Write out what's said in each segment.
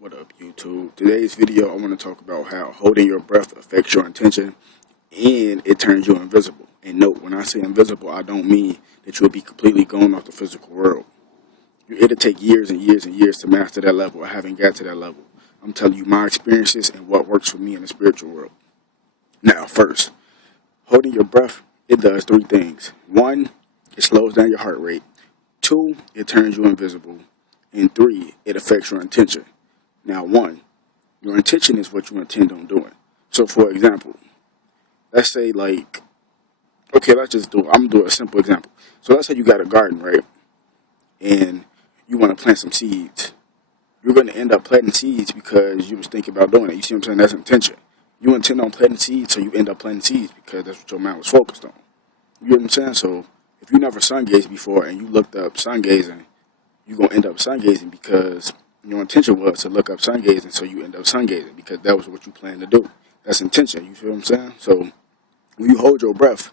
What up, YouTube? Today's video, I want to talk about how holding your breath affects your intention and it turns you invisible. And note, when I say invisible, I don't mean that you'll be completely gone off the physical world. It'll take years and years and years to master that level. I haven't got to that level. I'm telling you my experiences and what works for me in the spiritual world. Now, first, holding your breath, it does three things. One, it slows down your heart rate. Two, it turns you invisible. And three, it affects your intention. Now, one, your intention is what you intend on doing. So, for example, let's say okay, I'm going to do a simple example. So, let's say you got a garden, right? And you want to plant some seeds. You're going to end up planting seeds because you was thinking about doing it. You see what I'm saying? That's intention. You intend on planting seeds, so you end up planting seeds because that's what your mind was focused on. You get what I'm saying? So, if you never sun gazed before and you looked up sun gazing, you're going to end up sun gazing because your intention was to look up sun gazing, so you end up sun gazing because that was what you planned to do. That's intention. You feel what I'm saying? So when you hold your breath,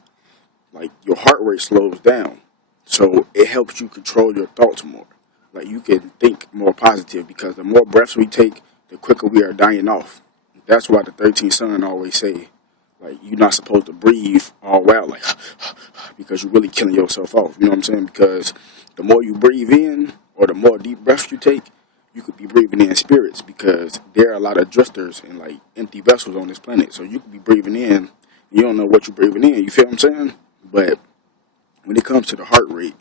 like your heart rate slows down, so it helps you control your thoughts more. Like you can think more positive because the more breaths we take, the quicker we are dying off. That's why the 13th Son always say, like, you're not supposed to breathe all out, like, because you're really killing yourself off. You know what I'm saying? Because the more you breathe in or the more deep breaths you take, you could be breathing in spirits because there are a lot of drifters and like empty vessels on this planet. So you could be breathing in, you don't know what you're breathing in. You feel what I'm saying? But when it comes to the heart rate,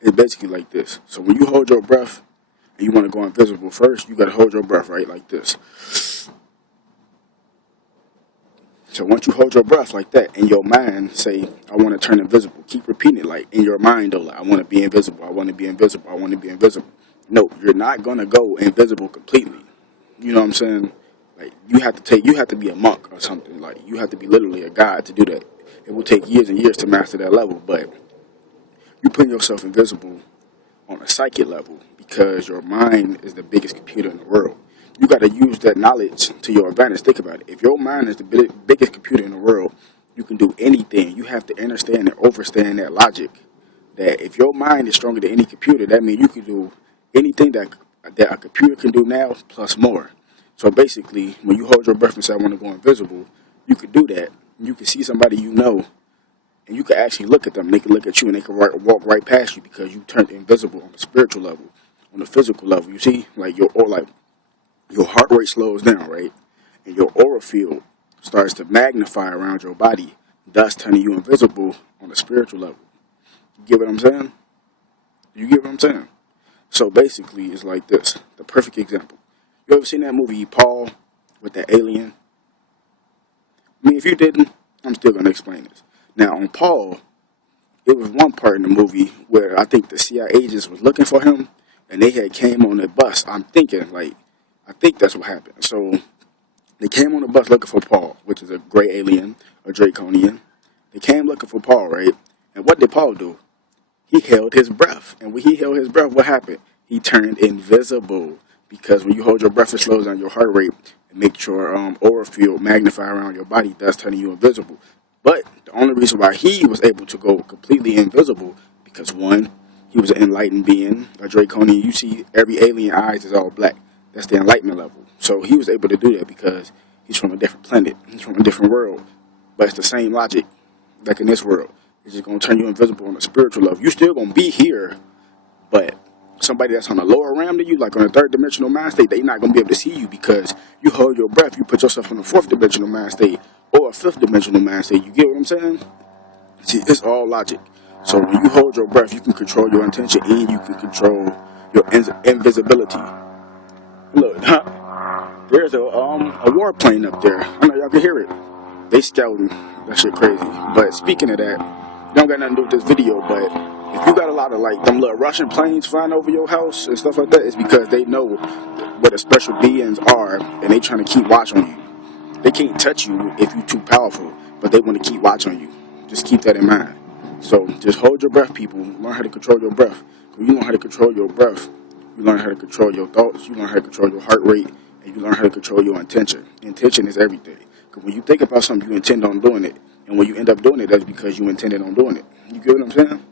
it's basically like this. So when you hold your breath and you want to go invisible, first you got to hold your breath right like this. So once you hold your breath like that, in your mind say, I want to turn invisible. Keep repeating it like in your mind though, like, I want to be invisible, I want to be invisible, I want to be invisible. No, you're not going to go invisible completely. You know what I'm saying? Like you have to be a monk or something. Like you have to be literally a god to do that. It will take years and years to master that level, but you put yourself invisible on a psychic level because your mind is the biggest computer in the world. You got to use that knowledge to your advantage. Think about it. If your mind is the biggest computer in the world, you can do anything. You have to understand and overstand that logic. That if your mind is stronger than any computer, that means you can do anything that a computer can do now plus more. So basically, when you hold your breath and say, I want to go invisible, you could do that. You can see somebody you know, and you can actually look at them. They can look at you, and they can walk right past you because you turned invisible on the spiritual level, on the physical level. You see, like your heart rate slows down, right? And your aura field starts to magnify around your body, thus turning you invisible on the spiritual level. You get what I'm saying? You get what I'm saying? So basically, it's like this. The perfect example. You ever seen that movie Paul with that alien? I mean, if you didn't, I'm still going to explain this. Now, on Paul, it was one part in the movie where I think the CIA agents was looking for him, and they had came on a bus. I think that's what happened. So they came on a bus looking for Paul, which is a gray alien, a Draconian. They came looking for Paul, right? And what did Paul do? He held his breath. And when he held his breath, what happened? He turned invisible. Because when you hold your breath, it slows down your heart rate and makes your aura field magnify around your body, thus turning you invisible. But the only reason why he was able to go completely invisible, because one, he was an enlightened being, a Draconian. You see, every alien eyes is all black. That's the enlightenment level. So he was able to do that because he's from a different planet. He's from a different world. But it's the same logic, like in this world. It's just going to turn you invisible on a spiritual level. You're still going to be here, but somebody that's on a lower realm than you, like on a third dimensional mind state, they're not going to be able to see you because you hold your breath. You put yourself in a fourth dimensional mind state or a fifth dimensional mind state. You get what I'm saying? See, it's all logic. So when you hold your breath, you can control your intention and you can control your invisibility. Look, there's a warplane up there. I know y'all can hear it. They scouting. That shit crazy. But speaking of that, don't got nothing to do with this video, but if you got a lot of like them little Russian planes flying over your house and stuff like that, it's because they know what the special beings are and they trying to keep watch on you. They can't touch you if you're too powerful, but they want to keep watch on you. Just keep that in mind. So just hold your breath, people. Learn how to control your breath. When you learn how to control your breath, you learn how to control your thoughts, you learn how to control your heart rate, and you learn how to control your intention. Intention is everything. Because when you think about something, you intend on doing it. And when you end up doing it, that's because you intended on doing it. You get what I'm saying?